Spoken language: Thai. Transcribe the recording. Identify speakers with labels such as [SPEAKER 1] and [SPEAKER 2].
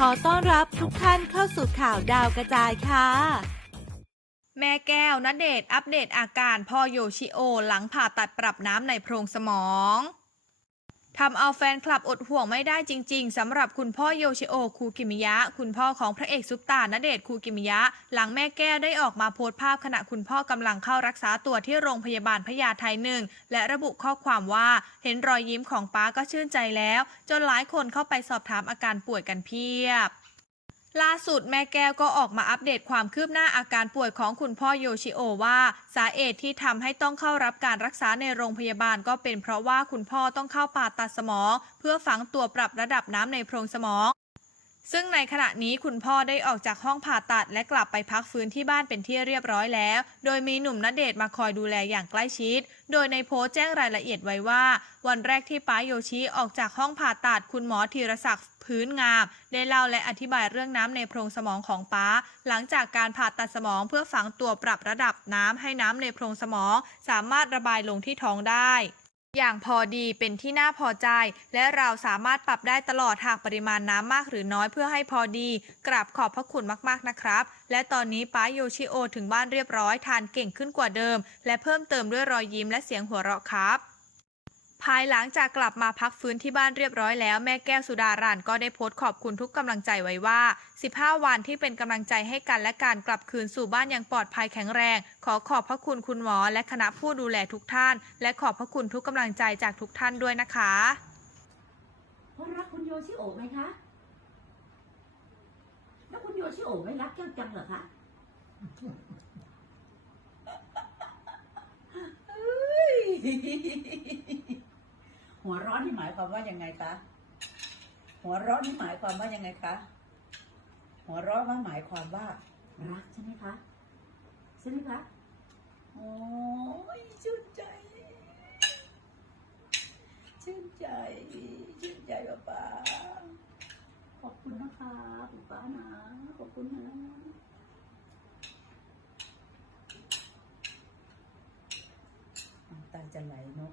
[SPEAKER 1] ขอต้อนรับทุกท่านเข้าสู่ข่าวดาวกระจายค่ะ
[SPEAKER 2] แม่แก้วณเดชอัปเดตอาการพ่อโยชิโอ หลังผ่าตัดปรับน้ำในโพรงสมอง ทำเอาแฟนคลับอดห่วงไม่ได้จริง ๆสำหรับคุณพ่อโยชิโอคูกิมิยะ คุณพ่อของพระเอกซุปตาณเดชน์คูกิมิยะ หลังแม่แก้วได้ออกมาโพสต์ภาพขณะคุณพ่อกำลังเข้ารักษาตัวที่โรงพยาบาลพญาไทหนึ่งและระบุข้อความว่าเห็นรอยยิ้มของป้าก็ชื่นใจแล้ว จนหลายคนเข้าไปสอบถามอาการป่วยกันเพียบ ล่าสุดแม่แก้วก็ออกมาอัปเดตความคืบหน้าอาการป่วยของคุณพ่อโยชิโอว่าสาเหตุที่ทำให้ต้องเข้ารับการรักษาในโรงพยาบาลก็เป็นเพราะว่าคุณพ่อต้องเข้าผ่าตัดสมอง เพื่อฝังตัวปรับระดับน้ำในโพรงสมอง ซึ่งในขณะนี้คุณพ่อได้ออกจากห้องผ่าตัดและกลับไปพักฟื้นที่บ้านเป็นที่เรียบร้อยแล้ว โดยมีหนุ่มณเดชน์มาคอยดูแลอย่างใกล้ชิด โดยในโพสต์แจ้งรายละเอียดไว้ว่า วันแรกที่ป้าโยชิออกจากห้องผ่าตัดคุณหมอธีรศักดิ์พื้นงาม ได้เล่าและอธิบายเรื่องน้ำในโพรงสมองของป้า หลังจากการผ่าตัดสมองเพื่อฝังตัวปรับระดับน้ำให้น้ำในโพรงสมอง สามารถระบายลงที่ท้องได้ อย่างพอดีเป็นที่น่าพอใจ และเราสามารถปรับได้ตลอดหากปริมาณน้ำมากหรือน้อยเพื่อให้พอดี กราบขอบพระคุณมากๆนะครับ และตอนนี้ป้าโยชิโอถึงบ้านเรียบร้อยทานเก่งขึ้นกว่าเดิม และเพิ่มเติมด้วยรอยยิ้มและเสียงหัวเราะครับ ภายหลังจากกลับมาพักฟื้นที่บ้านเรียบร้อยแล้วแม่แก้วสุดารันก็ได้โพสต์ขอบคุณทุกกำลังใจไว้ว่า 15 วันที่เป็นกำลังใจให้กันและการกลับคืนสู่บ้านอย่างปลอดภัยแข็งแรง ขอขอบพระคุณคุณหมอและคณะผู้ดูแลทุกท่าน และขอบพระคุณทุกกำลังใจจากทุกท่านด้วยนะคะ
[SPEAKER 3] เพราะรักคุณโยชิโอะไหมคะแล้วคุณโยชิโอะไม่รักแก้วจังเหรอคะเฮ้ย หัวร้อนที่หมายความว่ายังไงคะ หัวร้อนที่หมายความว่ายังไงคะ หัวร้อนว่าหมายความว่า รักใช่ไหมคะใช่ไหมคะ โอ้ยชื่นใจ ชื่นใจชื่นใจป้าป้าขอบคุณนะคะป้าป้านะ ขอบคุณนะตาจะไหลเนอะ